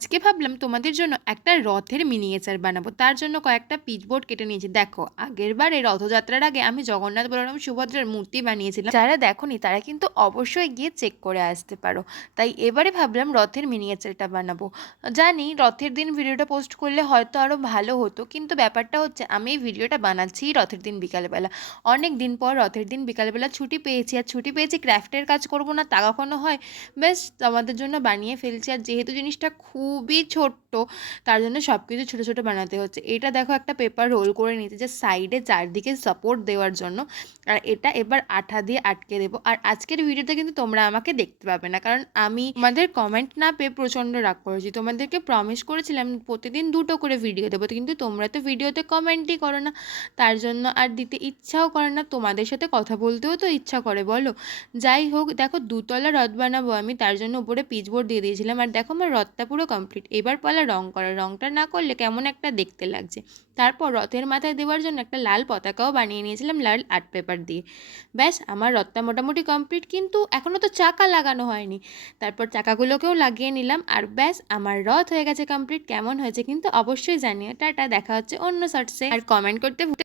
আজকে ভাবলাম তোমাদের জন্য একটা রথের মিনিয়েচার বানাবো। তার জন্য কয়েকটা পিচবোর্ড কেটে নিয়েছি। দেখো, আগের বারে রথযাত্রার আগে আমি জগন্নাথ বলরাম সুভদ্রার মূর্তি বানিয়েছিলাম। যারা দেখোনি, তারা কিন্তু অবশ্যই গিয়ে চেক করে আসতে পারো। তাই এবারে ভাবলাম রথের মিনিয়েচারটা বানাবো। জানি রথের দিন ভিডিওটা পোস্ট করলে হয়তো আরও ভালো হতো, কিন্তু ব্যাপারটা হচ্ছে আমি এই ভিডিওটা বানাচ্ছি রথের দিন বিকালবেলা। অনেক দিন পর রথের দিন বিকালবেলা ছুটি পেয়েছি, আর ছুটি পেয়েছি ক্রাফটের কাজ করব না তা কখনো হয়। বেশ তোমাদের জন্য বানিয়ে ফেলছি। আর যেহেতু জিনিসটা খুবই ছোট্ট। তার জন্য সব কিছু ছোটো ছোটো বানাতে হচ্ছে। এটা দেখো একটা পেপার রোল করে নিতে যে সাইডে চারদিকে সাপোর্ট দেওয়ার জন্য। আর এটা এবার আঠা দিয়ে আটকে দেবো। আর আজকের ভিডিওতে কিন্তু তোমরা আমাকে দেখতে পাবে না। কারণ আমি তোমাদের কমেন্ট না পেয়ে প্রচণ্ড রাগ করেছি। তোমাদেরকে প্রমিস করেছিলাম প্রতিদিন দুটো করে ভিডিও দেবো। কিন্তু তোমরা তো ভিডিওতে কমেন্টই করো না। তার জন্য আর দিতে ইচ্ছাও করে না। তোমাদের সাথে কথা বলতেও তো ইচ্ছা করে, বলো? যাই হোক, দেখো দুতলা রথ বানাবো আমি। তার জন্য উপরে পিচবোর্ড দিয়ে দিয়েছিলাম। আর দেখো আমার রথটা পুরো কমপ্লিট এবার পালা রং করা। রংটা না করলে কেমন একটা দেখতে লাগছে। তারপর রথের মাথায় দেওয়ার জন্য একটা লাল পতাকাও বানিয়ে নিয়েছিলাম লাল আর্ট পেপার দিয়ে। ব্যাস, আমার রথটা মোটামুটি কমপ্লিট কিন্তু এখনও তো চাকা লাগানো হয়নি। তারপর চাকাগুলোকেও লাগিয়ে নিলাম আর ব্যাস, আমার রথ হয়ে গেছে কমপ্লিট কেমন হয়েছে কিন্তু অবশ্যই জানিও। টাটা, দেখা হচ্ছে অন্য শর্টসে আর কমেন্ট করতে